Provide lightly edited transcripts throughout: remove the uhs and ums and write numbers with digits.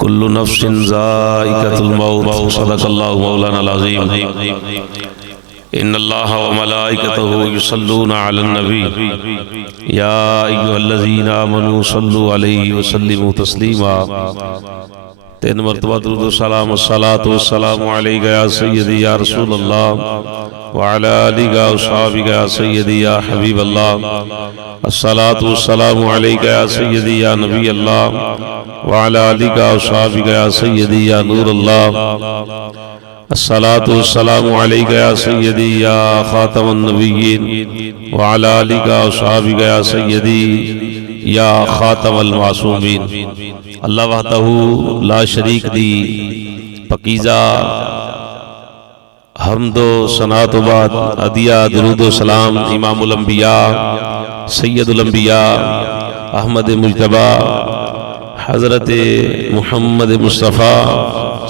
कुल्लु नफ्सिन ज़ाइक़तुल मौत सदक़ल्लाहु मौलाना अज़ीम। इन्नल्लाहा व मलाइकतहु युसल्लूना अलन नबी या अय्युहल्लज़ीना आमनू सल्लु अलैहि व सल्लिमू तस्लीमा। 3 मरतबा दुरूद व सलाम अस्सलातु वस्सलामु अलैका या सय्यदी या रसूलल्लाह व अला आलिका व अस्हाबिका या सय्यदी या हबीबल्लाह। अस्सलातु वस्सलामु अलैका या सय्यदी या नबी अल्लाह व अला आलिका व अस्हाबिका या सय्यदी या नूर अल्लाह। अस्सलातु वस्सलामु अलैका या सय्यदी या खातमुन नबिय्यीन व अला आलिका व अस्हाबिका या सय्यदी या खातमुल मासूमीन। अल्लाह वहदहू ला शरीक दी पकीज़ा हम्दो सनात बाद अदिया दुरूदो सलाम इमामुल अंबिया सैयदुल अंबिया अहमद मुज्तबा हज़रत मुहम्मद मुस्तफ़ा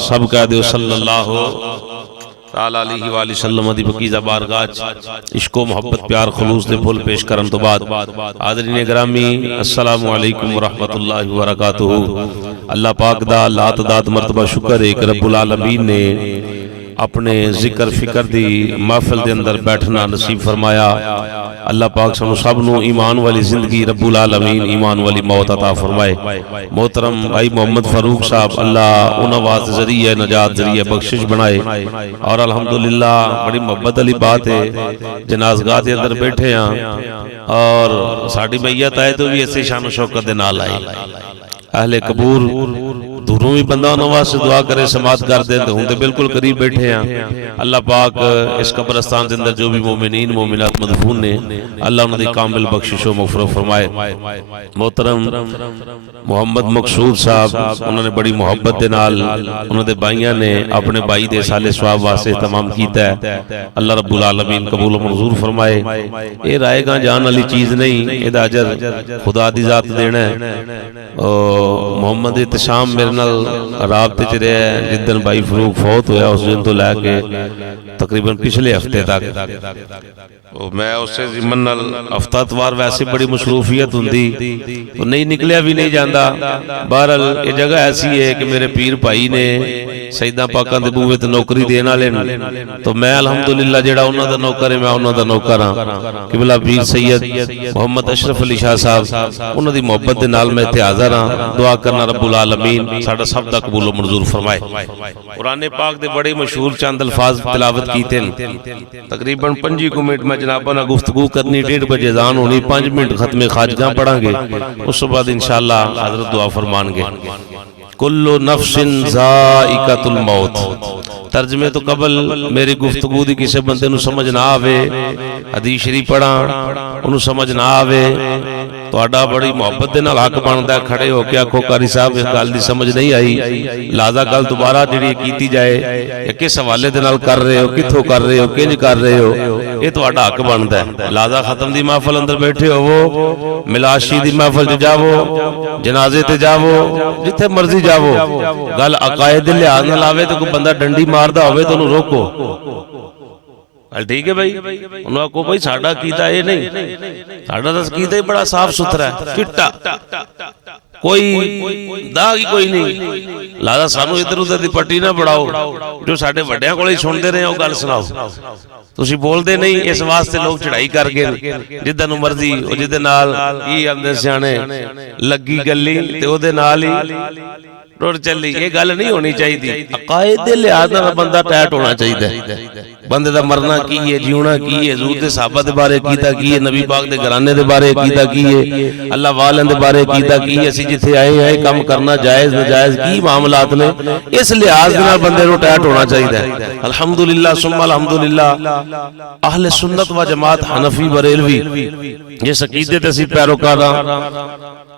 सब कह दो सल्लल्लाहु ताला अलैहि वसल्लम दी पकीज़ा बारगाह इश्को मोहब्बत प्यार खलूस दे फुल पेश करन तो बाद आदरीन गिरामी अस्सलामु अलैकुम व रहमतुल्लाहि व बरकातुहू। अल्लाह पाक दा लात दात मरतबा शुक्र है कि रब्बुल आलमीन ने अपने जिक्र फिक्र दी महफिल दे अंदर बैठना नसीब फरमाया। अल्लाह पाक सानू सब नू ईमान वाली जिंदगी रब्बुल आलमीन ईमान वाली मौत अता फरमाए। मोहतरम भाई मोहम्मद फारूक साहब अल्लाह उन्हां वास्ते जरिए नजात जरिए बख्शिश बनाए। और अल्हम्दुलिल्लाह बड़ी मोहब्बत वाली बात है जनाज़गाह के अंदर बैठे हैं और साड़ी मैयत आए तो भी ऐसे शान शौकत दे नाल आए। अहले कबूर दूरों भी बंदा उन्होंने वास्ते दुआ करे समात कर दे तो हम तो बिल्कुल करीब बैठे हैं। अल्लाह पाक इस कब्रस्तान के अंदर जो भी मोमिनीन मोमिनात मदफून ने अल्लाह उन्हें कामिल बख्शिशो मग़फ़िरत फरमाए। मोहतरम मोहम्मद मकसूद साहब उन्होंने बड़ी मुहब्बत के नाल उन्होंने भाइयों ने अपने भाई के साले स्वाब वास्ते तमाम किया है। अल्लाह रब्बुल आलमीन कबूल मंजूर फरमाए। ये रायगा जान वाली चीज़ नहीं, यदा अजर खुदा दी जात देना है। मोहम्मद इत्तिशाम मेरे नाल राबते च रहा है जिदन भाई फरूक फौत होया उस दिन तो लैके तकरीबन पिछले हफ्ते तक मैं उससे जिम्मन नाल हफ्तावार वैसे बड़ी मसरूफियत हुंदी तो नहीं निकलिया भी नहीं जाता। बहरहाल ये जगह ऐसी है कि मेरे पीर भाई ने सईदा पाकां दे बूहे ते नौकरी देने वाले तो मैं अल्हम्दुलिल्लाह जेड़ा उन्हां दा नौकर है मैं उन्हां दा नौकर हां। किबला पीर सैयद मोहम्मद अशरफ अली शाह साहब उन्हां दी मोहब्बत दे नाल मैं इत्थे हाज़र हां। दुआ करना रब्बुल आलमीन साडा सब दा कबूल मंजूर फरमाए। कुरान पाक दे बड़े मशहूर चंद अल्फाज तिलावत कीते तकरीबन 25 मिनट में जनाबा ना गुफ्तगू करनी 1:30 बजे जान होनी 5 मिनट खत्मे खाजगा पढ़ांगे उस बाद इंशाअल्लाह हज़रत दुआ फरमाएंगे। कुल्लु नफ्सिन ज़ाइक़तुल मौत तर्जमे तो कबल मेरी गुफ्तगू दी किसी बंदे नू समझ ना आवे हदीस शरीफ पढ़ा उन्हें समझ ना आवे तो बड़ी मुहब्बत के नाल हक बनता खड़े होके आखो कारी साहब इस गल की समझ नहीं आई लाजा गल दोबारा जी की जाए किस हवाले के नाल कर रहे हो कितों कर रहे हो किंज कर रहे हो ये तो हक बनता है। लाजा खत्म की महफल अंदर बैठे होवो मिलाशी की महफल च जावो जनाजे ते जावो जिथे मर्जी जावो गल अकायद के लिहाज नाल आवे तो कोई बंदा डंडी मारदा होवे तो उन्हें रोको ठीक है भाई उन्होंने आखो भाई साडा कीता ये नहीं साडा तो कीता ही बड़ा साफ सुथरा है चिट्टा कोई दाग ही कोई नहीं। लादा सानू इधर उधर की पट्टी ना बढ़ाओ जो साडे वड्डियां कोल ही सुनते रहे हो गल सुनाओ तुसी बोलते नहीं इस वास्ते लोग चढ़ाई कर गए जिद्दां नूं मर्जी जिदे नाल की आंदे सियाणे लगी गली ते ओदे नाल ही रुड़ चली। ये गल नहीं होनी चाहिए। अकायद दे लिहाज नाल बंदा टैट होना चाहिए। बंदे दा मरना की है जीना की है हजूर दे सहाबा दे बारे कीता की है नबी पाक दे घराने दे बारे कीता की है अल्लाह वालें दे बारे कीता की है असीं जिथे आए हैं काम करना जायज नाजायज की मामलात ने इस लिहाज नाल बंदे नूं टैट होना चाहिए। अल्हम्दुलिल्लाह सुम्मा अल्हम्दुलिल्लाह अहले सुन्नत व जमात हनफी बरेलवी जिस अकीदे ते असीं पैरोकार हां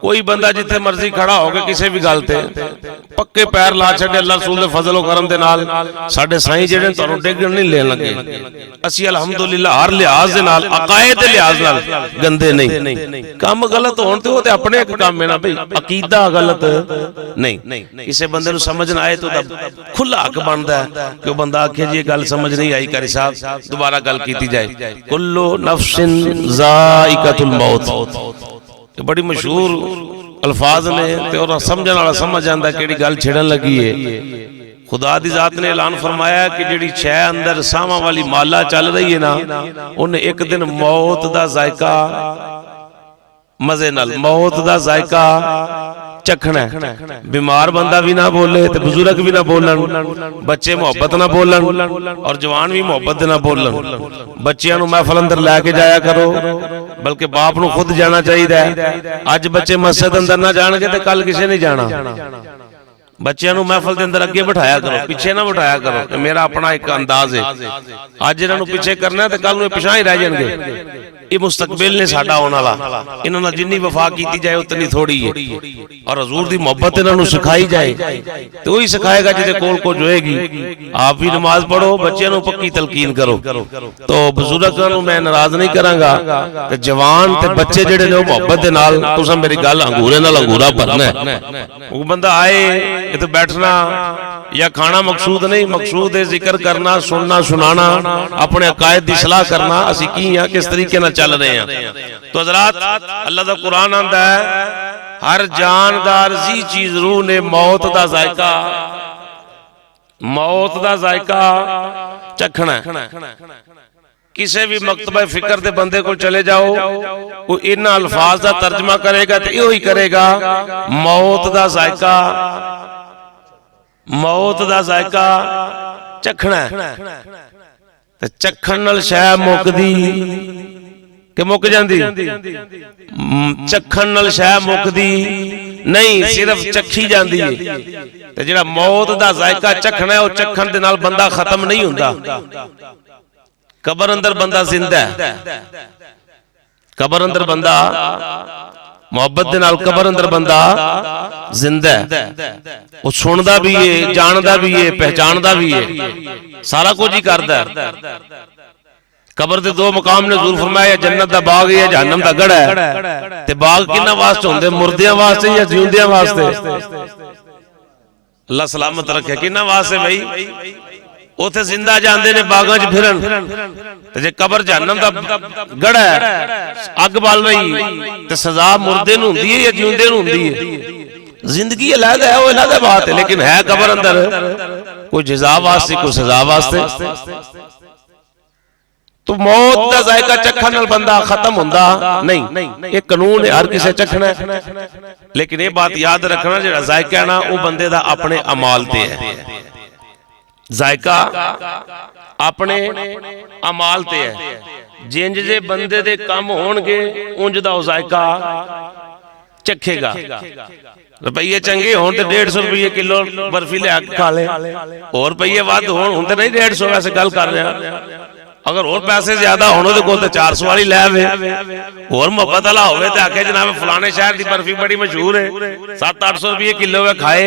कोई बंदा जिथे मर्जी खड़ा होके किसी भी गल ते पक्के पैर ला छड़े अल्लाह रसूल दे फजल व करम दे नाल साडे साईं जेड़े तुहानू डिगण नहीं लेन लगे असीं अल्हम्दुलिल्लाह हर लिहाज दे नाल अकायद दे लिहाज नाल गंदे नहीं। काम गलत होण ते ओह ते अपने एक काम है ना भाई अकीदा गलत नहीं किसी बंदे नू समझ ना आए तो खुला हक बनदा है कि बंदा आखे जी गल समझ नहीं आई कारी साहब दोबारा गल कीती जाए। कुल्लु नफ्सिन ज़ाइक़तुल मौत बड़ी मशहूर अल्फाज ने ते और समझण वाला समझ आंदा किहड़ी गल छिड़न लगी है। खुदा दी जात ने ऐलान फरमाया कि जिहड़ी शै अंदर साहां वाली माला चल रही है ना, उन्हें एक दिन मौत दा जायका मजे नाल मौत दा जायका चखना है। बीमार बंदा भी ना बोले ते बुजुर्ग भी ना बोलन, बच्चे मोहब्बत ना बोलन और जवान भी मोहब्बत ना बोलन। बच्चियां नूं महफिल अंदर लैके जाया करो, बल्कि बाप नूं खुद जाना चाहिए। अज बच्चे मस्जिद अंदर ना जाणगे ते कल किसे नहीं जाना। बच्चों को महफिल के अंदर अगे बिठाया करो, पीछे ना बिठाया करो। मेरा अपना एक अंदाज है, अज इन्हों पीछे करना है तो कल पिछा ही रह जाएंगे। ये मुस्तकबिल ने साडा आने वाला, इन्होंने जिन्नी वफा की जाए उतनी थोड़ी है। और हजूर की मुहब्बत इन्हों सिखाई जाए तो वही सिखाएगा जिसे कोल को जोएगी। आप भी नमाज पढ़ो, बच्चों को पक्की तलकीन करो। तो बुजुर्गों को मैं नाराज नहीं करांगा, ते जवान ते बच्चे जिहड़े ने मुहब्बत दे नाल तुसां मेरी गल अंगूरे नाल अंगूरा भरना है। वो बंदा आए इत्थे बैठना या खाना मकसूद नहीं, मकसूद है जिक्र करना, सुनना, सुनाना, अपने अकायद की सलाह करना, असी की हां किस तरीके नाल चल रहे हैं। तो हज़रात अल्लाह दा कुरान आंदा है, हर जानदार जी चीज रूह ने मौत दा जायका, मौत दा जायका चखना है। किसी भी मकतबा फिक्र के बंदे को चले जाओ, वो इन अल्फाज का तर्जमा करेगा तो यो ही करेगा, मौत दा जायका, मौत दा जायका चखना है। चखण नाल शै मुकदी कि मुक जांदी? चखण नाल शै मुकदी नहीं, सिर्फ चखी जांदी है। ते जिहड़ा मौत दा जायका चखना है, वो चखण दे नाल बंदा खत्म नहीं हुंदा। कबर अंदर बंदा जिंदा है, कबर अंदर बंदा मोहब्बत दे नाल कबर अंदर बंदा जिंदा है। वो सुनदा भी है, जानदा भी है, पहचानदा भी है, सारा कुछ ही करदा है। कबर दे दो मकाम ने ज़रूर फरमाया, जन्नत दा बाग है, जहन्नम दा गढ़ है। ते बाग किन्ना वास्ते हुंदे? मुर्दियां वास्ते या जिउंदियां वास्ते? अल्लाह सलामत रखे। किन्ना वास्ते भाई? उथे जिंदा जांदे ने बागां च फिरन, ते जे कबर जहन्नम दा गढ़ है, अग बल रही, ते सजा मुर्दे नूं हुंदी है या जिउंदे नूं हुंदी है? जिंदगी अलग है, वो अलग बात है, लेकिन है कबर अंदर कोई जज़ा वास्ते, कोई सजा वास्ते। तो मौत का जायका चखण नाल बंदा खत्म हुंदा नहीं। ये कानून है, हर किसे चखना है। लेकिन ये बात याद रखना, जिहड़ा जायका ना वो बंदे दा अपने अमाल ते है। जायका अपने अमाल ते है। जिंज जे बंदे दे काम होणगे उंज दा ओ जायका चखेगा। रुपये चंगे होण ते 150 रुपये किलो बर्फी ले खा ले, और रुपये वध होण हुण ते नहीं 150, वैसे गल कर रहा। अगर और पैसे ज्यादा होने तो कोल 400 वाली लै आवे, और मुहब्बत वाला होवे ते आखे जनाब फलाने शहर की बर्फी बड़ी मशहूर है, 700-800 रुपये किलो है, खाए।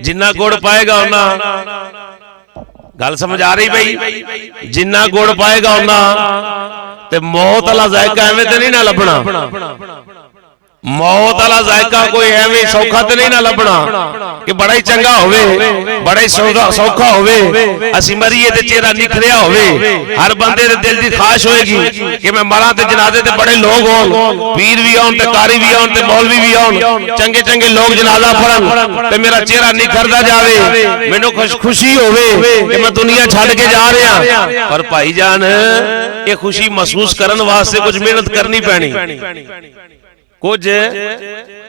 जिन्ना गुड़ पाएगा उन्ना, गल समझ आ रही भाई? जिन्ना गुड़ पाएगा उन्ना ते मौत वाला जायका एवें ते नहीं ना लभना। मौत वाला जायका कोई एवें सौखा ते नहीं ना लभना कि बड़ा ही चंगा होवे, बड़ा ही सौखा होवे, असी मरीए ते चेहरा निखरिया होवे। हर बंदे दे दिल दी ख्वाहिश होएगी कि मैं मरा ते जनाजे ते बड़े लोग होन, पीर भी आउण ते कारी भी आउण ते मौलवी भी आउण, चंगे चंगे लोग जनाजा पढ़न ते मेरा चेहरा निखरदा जावे, मैनू खुशी होवे कि मैं दुनिया छड्ड के जा रहा। पर भाईजान, ये खुशी महसूस करन वास्ते कुछ मेहनत करनी पैनी, कुछ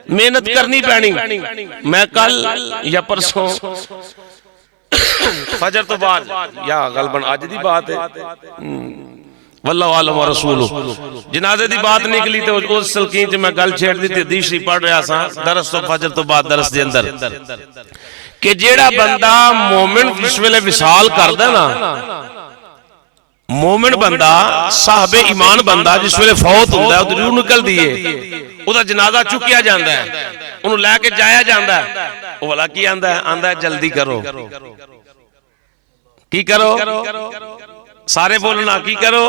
मेहनत करनी पैनी। मैं कल या परसों फजर तो बाद या गलबन अज दी बात है, वल्लाहु आलम व रसूल, जनाजे दी बात निकली तो उस सलकीन च मैं गल छेड़ दी ते हदीस पढ़ रहा सा दरस तो फजर तो बाद दरस दे अंदर कि जेड़ा बंदा मोमिन जिस वेले विसाल करदा ना, मोमिन बंदा, साहबे ईमान बंदा जिस वेले फौत हुंदा है, रूह निकलदी है, उहदा जनाजा चुकिया जांदा है, उहनूं लैके जाया जांदा है। ओह वाला की आंदा है? आंदा है जल्दी करो। की करो? सारे बोलना की करो?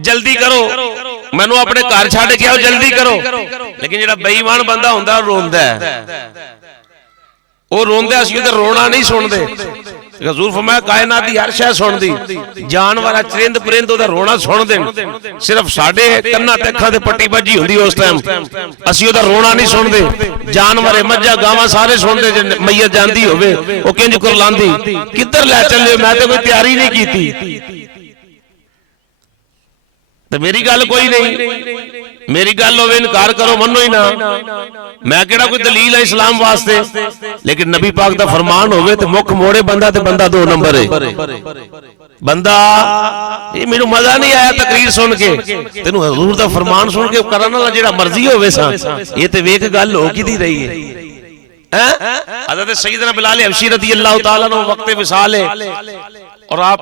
जल्दी करो, मैनू अपने घर छड्ड के आओ, जल्दी करो। लेकिन जिहड़ा बेईमान बंदा हुंदा रोंदा है, वो रोंदा, असीं ते रोना नहीं सुनदे। हजूर फरमाया कायनात दी हर शय सुनदी, जानवर चरिंद परिंद ओदा रोना सुन देन, सिर्फ साडे कन्ना ते अखां ते पट्टी बजी हुंदी उस टाइम, असीं ओदा रोना नहीं सुनदे। जानवर मज्जा गावां सारे सुनदे जे मैयत जांदी होवे ओ किंज कुरलांदी, किधर लै चले मैं तो कोई तैयारी नहीं कीती। तो मेरी गल कोई नहीं, मेरी गल होवे इनकार करो मनो ही ना, मैं केड़ा कोई दलील है इस्लाम वास्ते, लेकिन नबी पाक दा फरमान होवे ते मुख मोड़े बंदा ते बंदा 2 नंबर है। बंदा ये मेनू मजा नहीं आया तकरीर सुन के, तेनू हजूर दा फरमान सुन के करन वाला जेड़ा मर्जी होवे सा, ये ते वेख गल हो किदी रही है। हज़रत सैयदना बिलाल हबशी रज़ी अल्लाह तआला अन्हु वक्त विसाल है और आप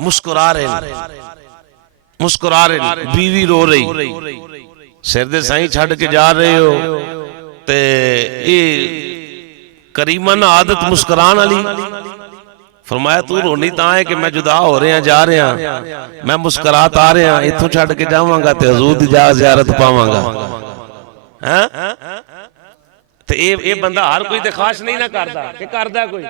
मुस्कुरा रहे हैं, मुस्कुरा रहे, बीवी रो रही, सिर दे साईं छड़ के जा रहे हो, ते ये करीमन आदत मुस्कुरान वाली। फरमाया तू रोनी तां है कि मैं जुदा हो रहा जा रहा, मैं मुस्कुरात आ रहा, इथों छड़ के जावांगा ते हजूर दी ज़ियारत पावांगा। ते ये बंदा हर कोई ते खास नहीं ना करदा कि करदा कोई।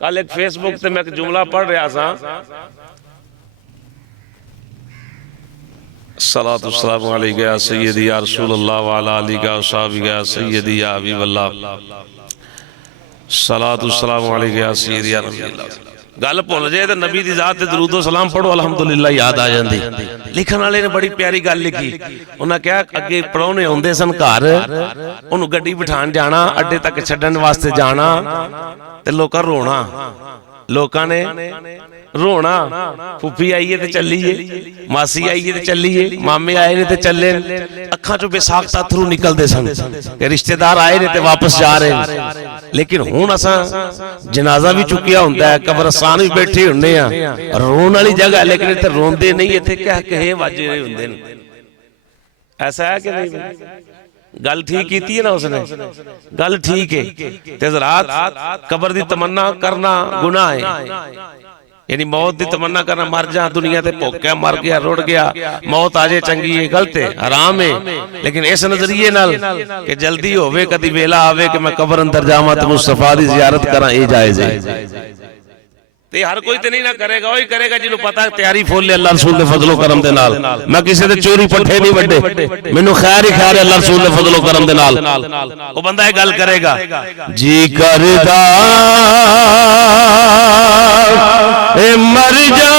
कल एक फेसबुक ते मैं एक जुमला पढ़ रहा सा, सलातु सलामु अलैका या सय्यदी या रसूलल्लाह व अला आलिका व सहाबिका या सय्यदी या हबीबल्लाह, सलातु सलामु अलैका या सय्यदी या नबील्लाह। गल भुल जाए तो नबी दी जात ते दरूद सलाम पढ़ो अल्हम्दुलिल्लाह याद आ जाती। लिखण वाले ने बड़ी प्यारी गल लिखी, उन्हें कहा अगे परौने आउंदे सन घर, उन्होंने गड्डी बिठाण जाना, अड्डे तक छड्डण वास्ते जाना, ते लोकां रोना, लोकां ने रोना, फुफी आई है तो चलीए, मासी आई है तो चलीए, मामे आए ने तो चले, अखां चों बेसाख्त अथरू निकलते सन कि रिश्तेदार आए ने तो वापस जा रहे हैं। लेकिन हुण असां जनाजा भी चुकिया हुंदा है, कब्रस्तान भी बैठे हुंदे आ, रोण वाली जगह है, लेकिन इत्थे रोंदे नहीं, इत्थे कह कहे वाजे रहे हुंदे ने। ऐसा है कि नहीं? गल ठीक की है ना उसने, गल ठीक है। ते हज़रात कब्र दी तमन्ना करना गुनाह है, यानी मौत की तमन्ना करना, मर जा दुनिया ते भुक्या मर गया रुड़ गया, मौत आजे चंगी है, गलत है, हराम है। लेकिन इस नजरिए नाल कि जल्दी होवे कदी वेला आवे कि मैं कब्र अंदर जावां ते मुस्तफा दी ज़ियारत करा, ये जायज़ है। ते हर कोई ते नहीं ना करेगा, वही करेगा जिन्हों पता है तैयारी फुल है अल्लाह रसूल दे फजलो करम दे नाल। मैं किसी दे चोरी पट्ठे नहीं वड्डे, मैनू खैर ही खैर अल्लाह रसूल दे फजलो करम दे नाल, वो बंदा ये गल करेगा। जी करदा ए मर जा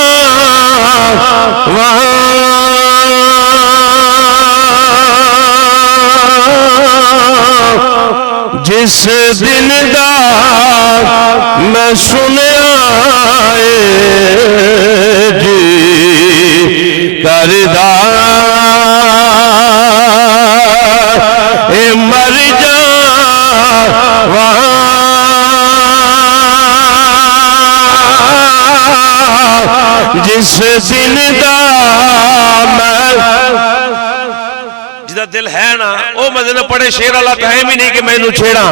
जिस दिन दा मैं सुनया जी करदा ए मर जा जिस दिन दा जिदा दिल है ना वो मजे पड़े शेर वाला टाइम ही नहीं कि मैं छेड़ा,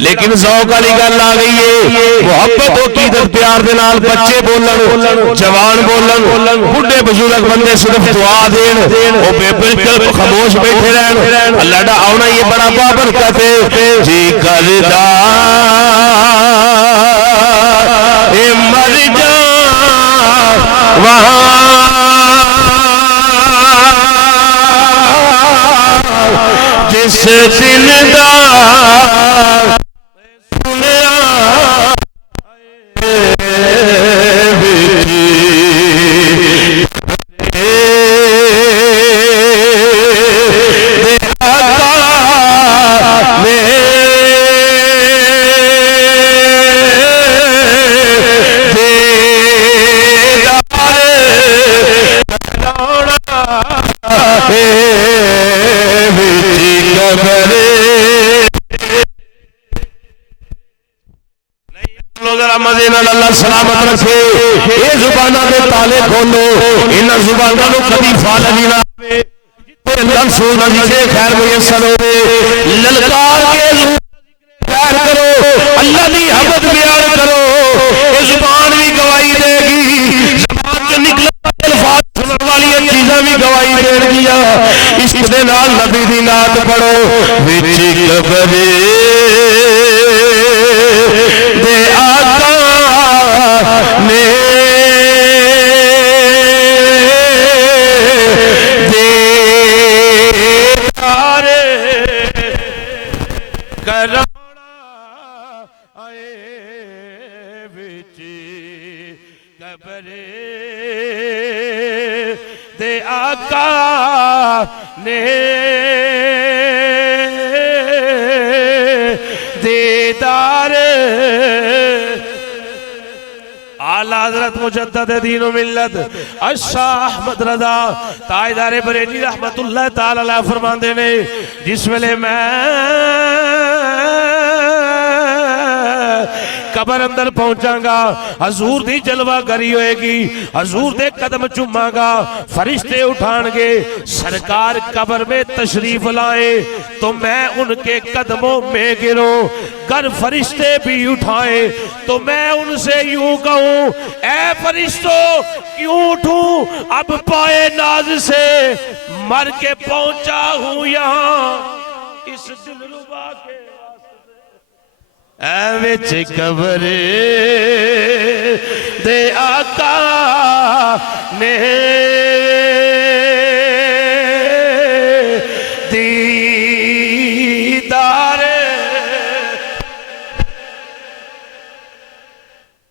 लेकिन ज़ौक़ वाली गल आ गई है। मुहब्बत अकीदत प्यार दे नाल बच्चे बोलन, जवान बोलन, बुढ़े बुजुर्ग बंदे सिर्फ दुआ देन, वो बिल्कुल खामोश बैठे रहन, अल्लाह दा आउणा ये बड़ा बाबरकत है। जी करदा ए मर जा वहां जिस दिन दा सुनया सलामत रखे। ये जुबाना के ताले खोलो, इन जुबाना को कभी फाल नहीं ना खैर मुयसर हो, ललकार के खैर करो, अल्लाह की हबत बयान करो, ये जुबान भी गवाही देगी, जुबान जो निकला अल्फाज सुनने वाली चीज़ें भी गवाही देंगियां। इश्क दे नाल नबी दी नात पढ़ो, विच कबरे दे आका करोड़ा आए विच कब्रे दे आका ने दीदार आला हज़रत मुजद्दिद दीन व मिल्लत शाह अहमद रज़ा ताजदार बरेली रहमतुल्लाह तआला अलैह फरमांदे ने जिस वेले मैं कबर अंदर पहुंचागा हजूर दी जलवागरी होएगी, हजूर दे कदम चुमागा, फरिश्ते उठाएंगे, सरकार कबर में तशरीफ लाए तो मैं उनके कदमों में गिरूं, कर फरिश्ते भी उठाए तो मैं उनसे यूं कहूं ऐ फरिश्तों क्यों उठूं, अब पाए नाज से मर के पहुंचा हूं यहां इस दिलरुबा के विच कबर दे आका ने दीदार।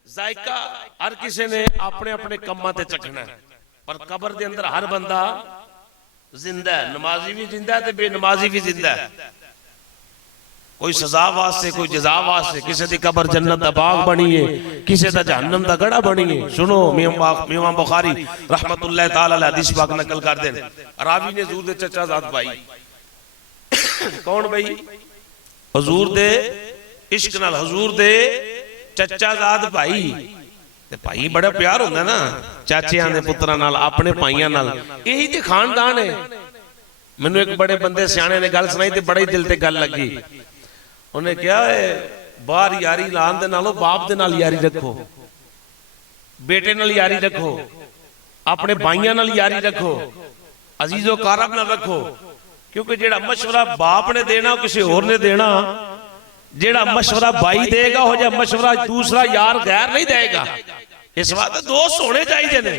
जायका हर किसी ने अपने अपने कम्मा ते चखना है, पर कबर दे अंदर हर बंदा जिंदा है, नमाजी भी जिंदा है ते बेनमाजी भी जिंदा है। कोई सजा वास्ते कोई जजा वास्ते, किसी की कबर जन्नत दा बाग बनी है, किसी का जहन्नम दा गड़ा बनी है। सुनो इमाम बुखारी रहमतुल्लाह तआला अलैह हदीस पाक नकल कर देन, रावी ने हजूर दे चचा जात भाई कौन भाई हजूर दे इश्क नाल हजूर दे चचा जात भाई ते भाई बड़ा प्यार होंदा ना चाचियां दे पुत्रां नाल अपने भाइयां नाल, यही ते खानदान है। मैनू एक बड़े बंदे सियाणे ने गल सुनाई ते बड़ा ही दिल ते गल लगी। उन्हें क्या है बाहर यारी लान दे नालों बाप दे नाल यारी रखो, बेटे नाल यारी रखो, अपने भाइयों नाल यारी रखो, अजीजो कारब नाल रखो, क्योंकि जेड़ा मशवरा बाप ने देना किसी होर ने देना, जेड़ा मशवरा भाई देगा हो जाए मशवरा दूसरा यार गैर नहीं देगा। इस बात दोस्त होने चाहिए ने,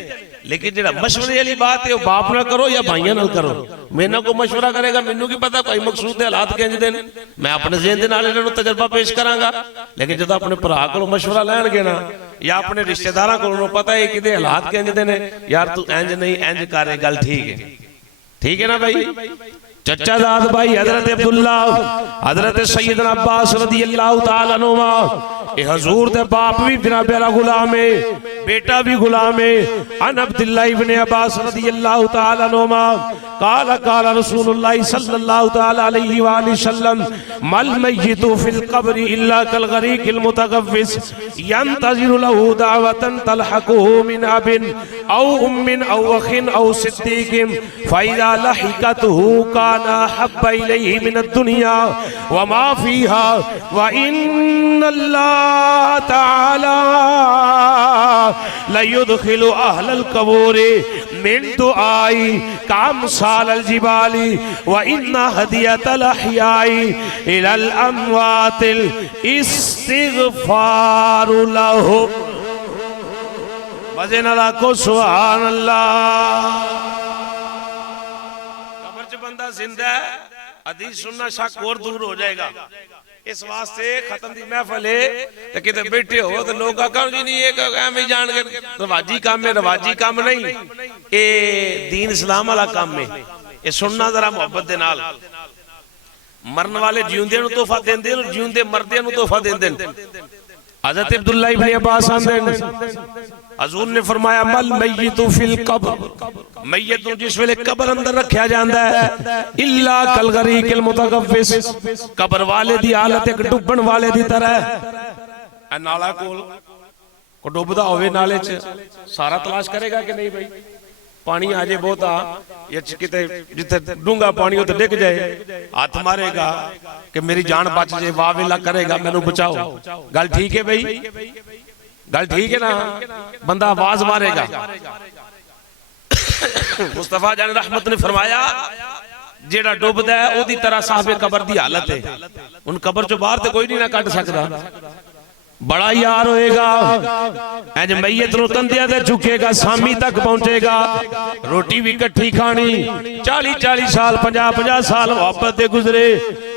लेकिन जेड़ा मशवरे वाली बात है वो बाप ना करो या भाइयों नाल करो। मेरे को मशवरा करेगा मैनू की पता भाई मकसूद के हालात किंज दे, मैं अपने ज़हन दे नाल इन्हां नूं तजर्बा पेश करांगा। लेकिन जो अपने भरा कोलों मशवरा लैणगे ना या अपने रिश्तेदारां कोलों पता है कि हालात किंज दे ने, यार तू इंज नहीं इंज कर, गल ठीक है ना भाई। चचा जाद भाई हजरत अब्दुल्ला हजरत सैयदना अब्बास रज़ियल्लाहु तआला अन्हुमा, ए हुजूर दे बाप भी जनाब वाला गुलाम है, बेटा भी गुलाम है। अन अब्दुल्लाह इब्न अब्बास रज़ियल्लाहु तआला अन्हुमा काला काला रसूलुल्लाह सल्लल्लाहु तआला अलैहि वसल्लम मल मय्यितु फिल क़ब्रि इल्ला कल गरीक़िल मुतगव्विस यंतज़िरु लहू दावतन तलहक़ुहु मिन अबिन औ उम्मिन औ अखिन औ सिद्दीक़िन फ़इज़ा लहिक़तहु काना हब्बा इलैहि मिनद दुनिया व मा फ़ीहा व इन्नल्लाह तआला लयुदखिलु अहलल क़बूरि मिन दुआई कामसालल जिबाली व इन्ना हदियतल अहयाई इलल अमवातिल इस्तिग़फ़ारु लहु। मज़े नाल को सुभान अल्लाह। कब्र च बंदा जिंदा है, हदीस सुनना शक और दूर हो जाएगा। इस वास्ते खत्म दी महफिल है ते किते बैठे हो तो लोग आखण जी नहीं एक एवें जान के रवाजी काम है, रवाजी काम नहीं, ए दीन इस्लाम वाला काम है। ये सुनना जरा मोहब्बत दे नाल। मरन वाले जिउंदे नूं तोहफा देंदे और जिउंदे मरदे नूं तोहफा देंदे। हज़रत अब्दुल्लाह इब्न अब्बास आंदे हजूर ने फरमाया मल मय्यितु फिल क़ब्र, मय्यत नूं जिस वेले कब्र अंदर रखा जांदा है इल्ला कल गरीक़िल मुतगव्विस, कब्र वाले दी हालत एक डुबण वाले दी तरह। ए नाला कोल को डुबदा होवे नाले च सारा तलाश करेगा कि नहीं भाई, पानी आ जाए बहुत या किते जिथे डूंगा पानी हो तो डिग जाए, हाथ मारेगा कि मेरी जान बच जाए, वाह वेला करेगा मैनू बचाओ। गल ठीक है भाई, गल ठीक है ना, बंदा आवाज मारेगा। मुस्तफा जान रहमत ने फरमाया जेड़ा डुबदा है ओदी तरह साहबे कबर दी हालत है, उन कबर चो बाहर तो कोई नहीं ना कट सकदा। बड़ा यार होएगा, इंज मैयत नूं कंधियां ते चुकेगा, सामी तक पहुंचेगा, रोटी भी इकट्ठी खानी। 40-40 साल 50-50 साल मोहब्बत दे गुजरे,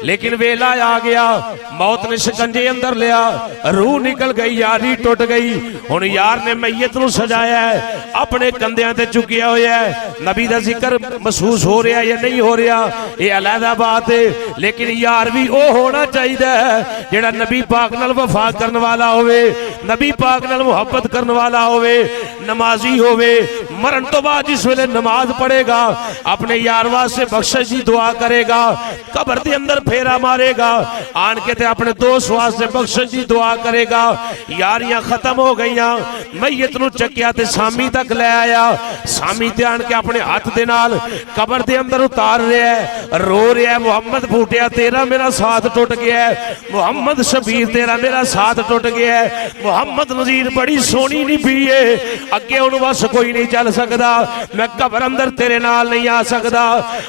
लेकिन वेला आ गया, मौत ने शिकंजे अंदर लिया, रूह निकल गई, यारी टुट गई। हुण यार ने मैयत नूं सजाया है, अपने कंधियां ते चुकिया होया है। नबी दा जिक्र महसूस हो रहा या नहीं हो रहा, ये अलहदा बात है, लेकिन यार भी वो होना चाहिए जिहड़ा नबी पाक नाल वफा करन वाला होवे, नबी पाक नाल मुहब्बत करन वाला होवे, नमाजी होवे। मरण तो बाद जिस वेले नमाज पढ़ेगा, अपने यार वास्ते बख्शिश दी दुआ करेगा, कब्र दे अंदर फेरा मारेगा, आन के ते अपने दोस्त वास्ते बख्शिश दी दुआ करेगा। यारियां खत्म हो गईयां, मैयत नूं चकिया ते सामी तक ले आया, सामी ते आन के अपने हाथ दे नाल कब्र दे अंदर उतार रहा है, रो रहा है, मुहम्मद फूटिया तेरा मेरा साथ टुट गया है, मुहम्मद शबीर तेरा मेरा साथ टुट गया है, मुहम्मद नज़ीर बड़ी सोहनी निभी है, अगे हुण बस कोई नहीं चल सकदा, मैं कब्र अंदर तेरे नाल नहीं आ सकदा।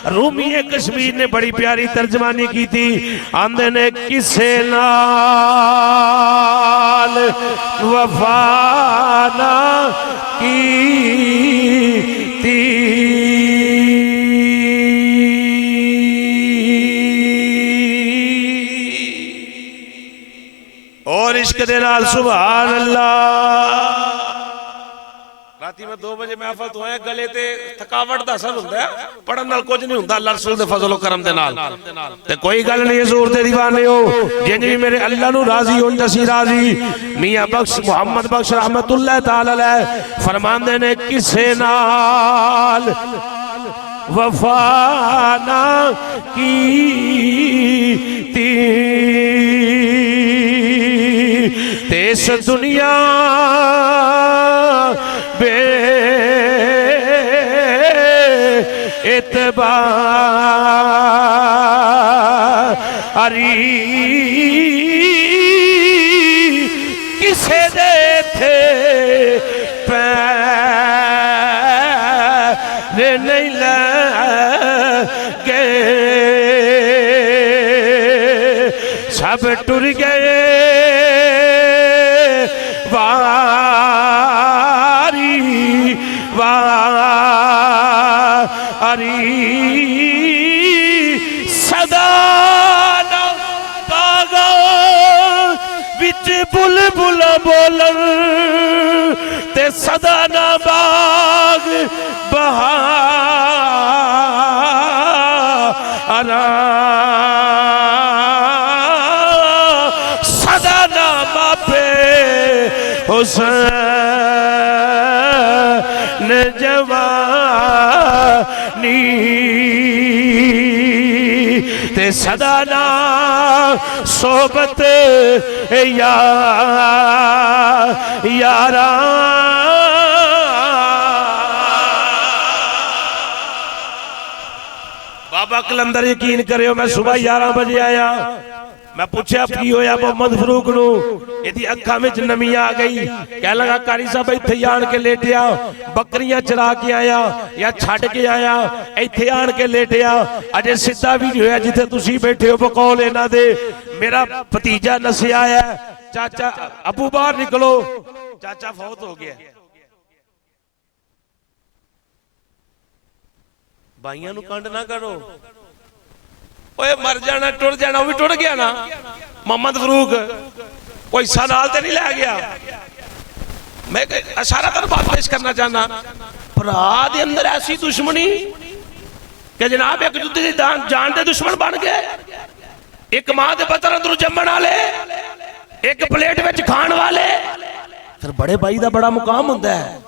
रूमी कश्मीर ने बड़ी प्यारी तर्जमानी की थी, आंदे ने किसे नाल वफा ना की थी, और इश्क दे नाल सुभान अल्लाह। राती में 2 बजे महफल तो है, गले ते थकावट दा असर हुंदा है, पढ़न नाल कुछ नहीं हुंदा, अल्लाह रसूल दे फजल करम दे नाल ते कोई गल नहीं। हजूर दे दीवाने हो, जिंज भी मेरे अल्लाह नू राजी होन जसी राजी। मियां बख्श मुहम्मद बख्श रहमतुल्लाह तआला अलैह फरमांदे ने किसे नाल वफा ना कीती ते इस दुनिया बे एतबारी किसे दे थे पैर नहीं लगे, सब टुर गए बुलबुल बोलन ते सदा ना बाग बहारा, सदा ना मापे हुसैन जवानी ते सदा ना सोबत यारा। बाबा कलंदर यकीन करियो, मैं सुबह 11 बजे आया, मैं पूछा की होया मोहम्मद फरूक नू, इहदी अखां विच नमी आ गई, कह लगा कारी साहब इत्थे आण के लेटिया, बकरियां चरा के आया या छड़ के आया, इत्थे आण के लेटिया, अजे सीधा भी नहीं होया जिथे तुसी बैठे हो बकौल इन्हां दे। मेरा भतीजा नसिया है, चाचा अबू बाहर निकलो, चाचा फौत हो गया। भाइयों नू कंड ना करो, ओए मर जाना टुर जाना, वो भी टुर गया ना। मोहम्मद फरूक कोई हिस्सा नाल ते नहीं लै गया। मैं सारा तेन बात पेश करना चाहना, भरा दे अंदर ऐसी दुश्मनी कि जनाब एक दूसरे की जान दे दुश्मन बन गए, एक मां के पुत्र अंदर जम्मण वाले, एक प्लेट में खाण वाले। फिर बड़े भाई का बड़ा मुकाम होंदा है,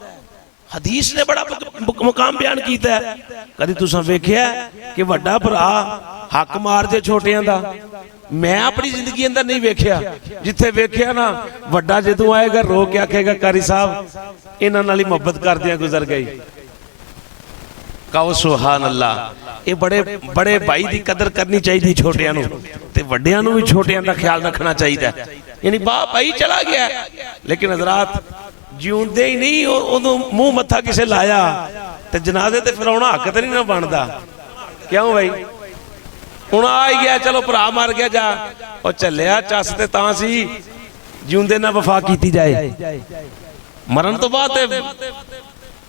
हदीस ने बड़ा मुकाम बयान किया है। कभी तुसां वेख्या कि वड्डा भरा हक मार दे छोटियां दा? मैं अपनी जिंदगी अंदर नहीं वेख्या। जिथे वेख्या ना वड्डा जदों आएगा रो के आखेगा कारी साहब इन्हां नाल ही मुहब्बत करदियां गुजर गई। कहो सुभान अल्लाह। ये बड़े बड़े भाई की कदर करनी चाहिए, छोटियां नूं ते वड्डियां नूं भी छोटियां दा ख्याल रखना चाहिए। यानी भाई चला गया लेकिन हजरात जिउंदे ही नहीं उदों मुंह मत्था किसे लाया ते जनाजे ते फिर आउणा हक ते नहीं ना बनदा। क्यों भाई हुण आ ही गया, चलो भरा मर गया जा, और चलिया चस ते तां सी ਜਿਉਂਦੇ ਨਾ ਵਫਾ ਕੀਤੀ ਜਾਏ। ਮਰਨ ਤੋਂ ਬਾਅਦ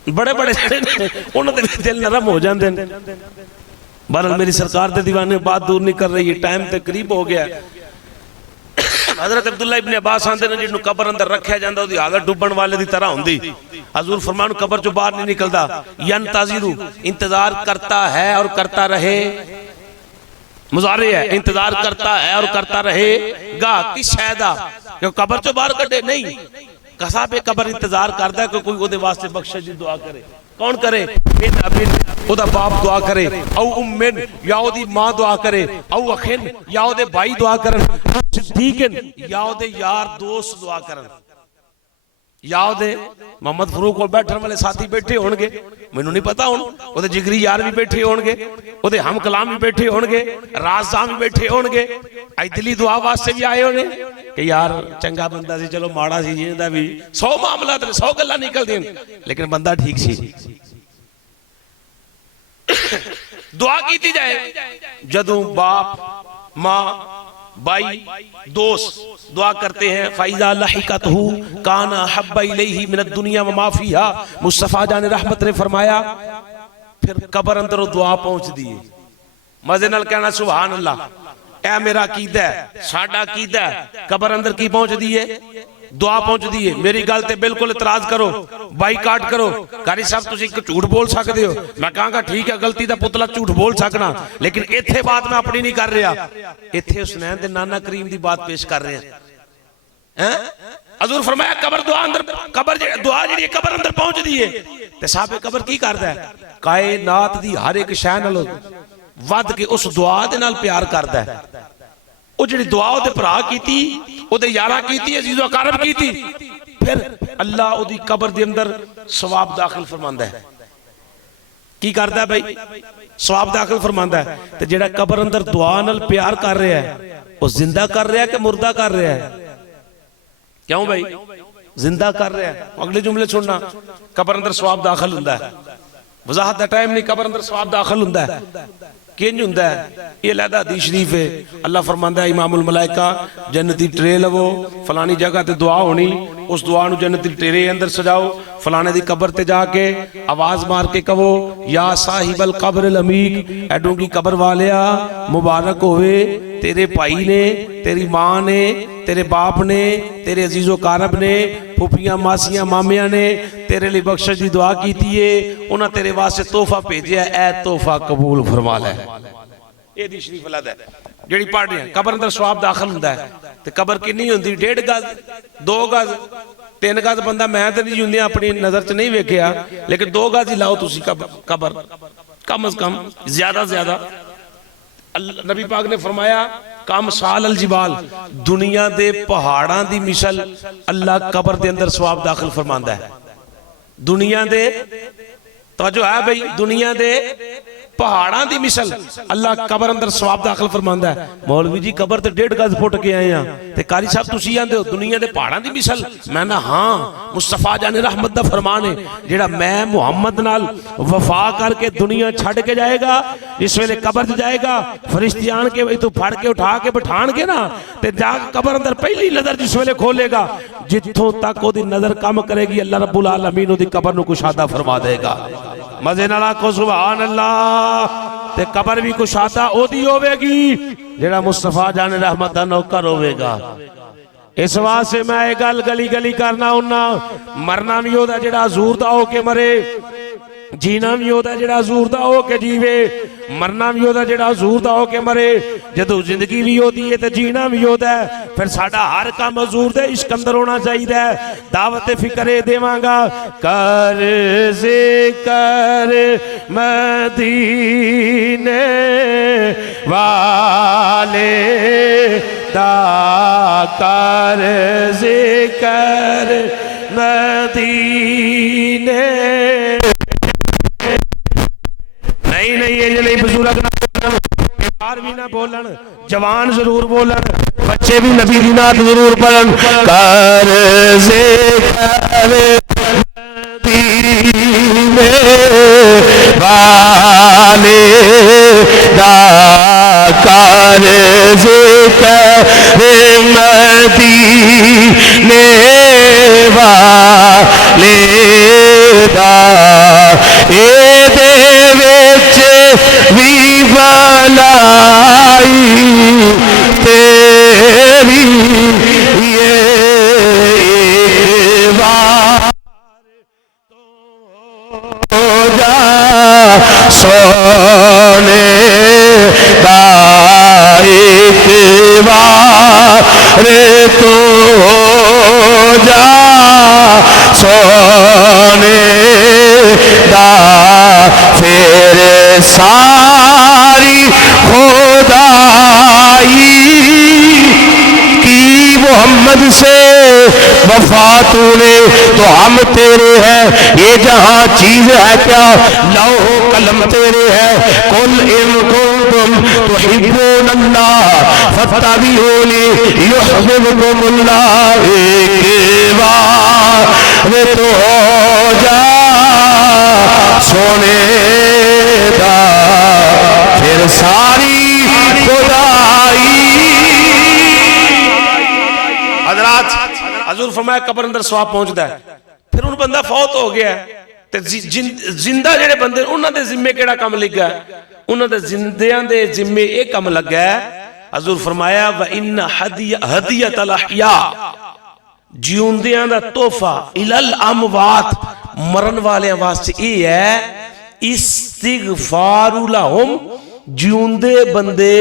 बड़े बड़े उन्होंने दिल नरम हो जाते हैं। बहरहाल मेरी सरकार के दीवाने बात दूर नहीं कर रही है, टाइम तो करीब हो गया। हजरत अब्दुल्ला इब्ने अब्बास आंदे ने जिन्होंने कबर अंदर रखा जाता उसकी हालत डुबन वाले की तरह होंगी। हजूर फरमान कबर चो बाहर नहीं निकलता, यंतज़िरु इंतजार करता है और करता रहे। मुजारे है, इंतजार करता है और करता रहेगा। किस शैदा क्यों कबर चो बाहर कटे नहीं, कसा पे कबर इंतजार करता है कि कोई ओदे वास्ते बख्शिश दी दुआ करे। कौन करे? मिन अबिन ओदा बाप दुआ करे, औ उम्मिन या ओदी मां दुआ करे, औ अखिन या ओदे भाई दुआ करन, सिद्दीकन या ओदे यार दोस्त दुआ करन। या ओदे मोहम्मद फरूक कोल बैठन वाले साथी बैठे होणगे, मैनू नहीं पता हुण ओदे जिगरी यार भी बैठे होणगे, ओदे हम कलाम भी बैठे होणगे, राज़दां भी बैठे होणगे, आई दिली दुआ वास्ते भी आए होने कि यार चंगा बंदा सी, चलो माड़ा सी जिंदा भी 100 मामला 100 गल्लां निकलदियां, लेकिन बंदा ठीक सी। दुआ कीती जाए जदों बाप मां भाई दोस्त दुआ करते हैं। फ़ाइज़ा लहिक़तहु काना हब्बा इलैहि मिनद दुनिया व मा फ़ीहा। मुस्तफ़ा जान रहमत ने फरमाया फिर कबर अंदर दुआ पहुंच दी। मजे नाल कहना सुभान अल्लाह। ए मेरा कीदा है, साडा कीदा है, कबर अंदर की पहुंच दी है, दुआ पहुंच दी है। मेरी गल ते बिल्कुल इतराज करो, बाईकाट करो। कारी साहब तुसीं झूठ बोल सकते हो, मैं कहांगा ठीक है गलती दा पुतला झूठ बोल सकना, लेकिन इत्थे बात मैं अपनी नहीं कर रहा, इत्थे हुसनैन दे नाना करीम दी बात पेश कर रहे हैं। हजूर फरमाया कबर दुआ अंदर, कबर दुआ जिहड़ी कबर अंदर पहुंच दी है ते साहब कबर की करदा है? कायनात दी हर एक शै नालों वध के उस दुआ दे नाल प्यार करदा है। ਉਹ ਜਿਹੜੀ ਦੁਆ ਉਹਦੇ ਭਰਾ ਕੀਤੀ, ਉਹਦੇ ਯਾਰਾਂ ਕੀਤੀ, ਅਜ਼ੀਜ਼ੋ ਅਕਾਰਬ ਕੀਤੀ, ਫਿਰ ਅੱਲਾ ਉਹਦੀ ਕਬਰ ਦੇ ਅੰਦਰ ਸਵਾਬ ਦਾਖਲ ਫਰਮਾਉਂਦਾ ਹੈ। ਕੀ ਕਰਦਾ ਭਾਈ? ਸਵਾਬ ਦਾਖਲ ਫਰਮਾਉਂਦਾ ਹੈ। ਤੇ ਜਿਹੜਾ ਕਬਰ ਅੰਦਰ ਦੁਆ ਨਾਲ ਪਿਆਰ ਕਰ ਰਿਹਾ ਹੈ ਉਹ ਜ਼ਿੰਦਾ ਕਰ ਰਿਹਾ ਕਿ ਮੁਰਦਾ ਕਰ ਰਿਹਾ ਹੈ? ਕਿਉਂ ਭਾਈ? ਜ਼ਿੰਦਾ ਕਰ ਰਿਹਾ ਹੈ। ਅਗਲੇ ਜੁਮਲੇ ਸੁਣਨਾ, ਕਬਰ ਅੰਦਰ ਸਵਾਬ ਦਾਖਲ ਹੁੰਦਾ ਹੈ। ਵਜ਼ਾਹਤ ਦਾ ਟਾਈਮ ਨਹੀਂ, ਕਬਰ ਅੰਦਰ ਸਵਾਬ ਦਾਖਲ ਹੁੰਦਾ ਹੈ। किंज हुंदा है? ये अलहदा हदीस शरीफ है। अल्लाह फरमांदा है इमामुल मलाइका जन्नती ट्रे लवो, फलानी जगह ते दुआ होनी, उस दुआ नूं जन्नती ट्रे अंदर सजाओ, फलाने दी कबर ते जाके आवाज मार के कहो या साहिबल कब्र अमीक, एडों की कबर वालिया मुबारक होवे तेरे भाई ने, तेरी मां ने, तेरे बाप ने, तेरे अजीजो कारब ने, फूफियां मासियां मामिया ने तेरे लिए बख्शिश की दुआ की है, उन्हें तेरे वास्ते तोहफा भेजा, ए तोहफा कबूल फरमा लै। ये दी शरीफ लद है जिहड़ी पढ़ रहे हैं। कबर अंदर सवाब दाखिल हुंदा है ते कबर कितनी हुंदी? 1.5 गज 2 गज 3 गज बंदा मैं तो नहीं जिंदे अपनी नजर च नहीं वेखिया, लेकिन 2 गज ही लाओ तुसी कबर कम अज कम, ज्यादा से ज्यादा। नबी पाक ने फरमाया कम साल अल जिबाल, दुनिया दे पहाड़ां दी मिसल अल्लाह कबर दे अंदर सवाब दाखिल फरमांदा है। दुनिया दे तवज्जो है भाई, दुनिया दे पहाड़ां दी मिसल अल्लाह कबर अंदर सवाब दाखिल फरमांदा है। मौलवी जी कबर ते 1.5 गज फुट के आए हैं ते कारी साहब तुसी आंदे हो दुनिया दे पहाड़ां दी मिसल। मैं ना हाँ, मुस्तफा जाने रहमत दा फरमान है जेड़ा मैं मुहम्मद नाल वफा करके दुनिया छड़ के जाएगा, इस वेले कबर च जाएगा, फरिश्ते आन के तू फड़ के उठा के बिठाणगे ना ते जा कबर अंदर पहली नजर जिस वेले खोलेगा, जिथों तक ओदी नजर कम करेगी अल्लाह रब्बुल आलमीन ओदी कबर नूं कुशादा फरमा देगा। मजे नाल आखो सुभान अल्लाह। ते कबर भी कुशादा ओदी होवेगी जेड़ा मुस्तफा जाने रहमत दा नौकर होवेगा। इस वास्ते मैं ये गल गली गली करना हुन्ना, मरना भी ओदा जेड़ा हजूर दा होके मरे, जीना भी ओदा जेड़ा हजूर दा होके जीवे, मरना भी ओदा जेड़ा हजूर दा होके मरे। जदों जिंदगी भी होती है तो जीना भी होता है, फिर साडा हर काम हजूर दे इश्क अंदर होना चाहिए। दावत फिक्रे देवांगा कर जिक्र मदीने वाले दा, कर जिक्र मदीने। नहीं ये नहीं बुजुर्ग ना बोलन, बीमार भी ना बोलन, जवान जरूर बोलन, बच्चे भी नबी दी नात जरूर पढ़न। कर जिक्र मदीने वाले दा, कर जिक्र मदीने भलाई तेरी ये बात तो जा सोने दाइक रे तो जा सोने दा फिर सारी खुदाई की मोहम्मद से वफा तूने तो हम तेरे हैं, ये जहां चीज है क्या लौह कलम तेरे है। कुल इन कुंतुम तुहिब्बूनल्लाह फत्तबिऊनी युहिब्बुकुमुल्लाह। एक बार तो जा सोने दा फिर सारी खुदाई। हजरात हजूर फरमाया कब्र अंदर सवाब पहुंचता है, फिर उन बंदा फौत हो गया ते जिंदा जेड़े बंदे उन्हां दे जिम्मे केड़ा काम लगा, उन्हां दे जिंदियां दे जिम्मे ये काम लगा है। हजूर फरमाया व इन हदियतल अहया, जिउंदियां दा तोहफा इलल अमवात, मरन वाले वास्ते ये है इस्तिगफारु लहुम, जिउंदे बंदे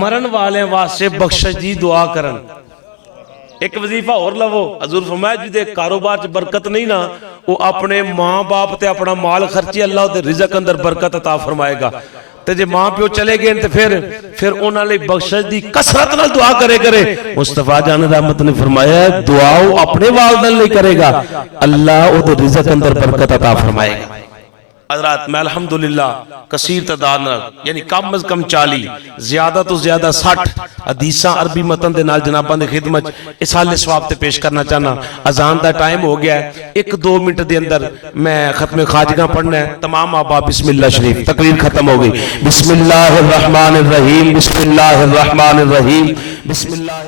मरन वाले वास्ते बख्शिश दी दुआ करन। एक वजीफा और लवो, हजूर फरमाया जिदे कारोबार च बरकत नहीं ना, वो अपने मां बाप ते अपना माल खर्ची अल्लाह दे रिज़्क अंदर बरकत अता फरमाएगा। ते जे मां प्यो चले गए ते फिर उन्हां लई बख्शिश दी कसरत नाल दुआ करे। मुस्तफा जान रहमत ने फरमाया दुआ अपने वालिदैन लई करेगा, अल्लाह ओदे रिज़्क अंदर बरकत अता फरमाएगा। हज़रात मैं अल्हम्दुलिल्लाह कसीर तादाद यानी कम अज कम 40 ज्यादा तो ज्यादा 60 हदीसां अरबी मतन दे नाल जनाबां दी खिदमत इस हाले सवाब ते पेश करना चाहना। अजान दा टाइम हो गया है, 1-2 मिनट दे अंदर मैं खत्म खाजगा पढ़ना है। तमाम आबा बिस्मिल्लाह शरीफ, तकरीर खत्म हो गई। बिस्मिल्लाहिर्रहमानिर्रहीम, बिस्मिल्लाहिर्रहमानिर्रहीम, बिस्मिल्लाह।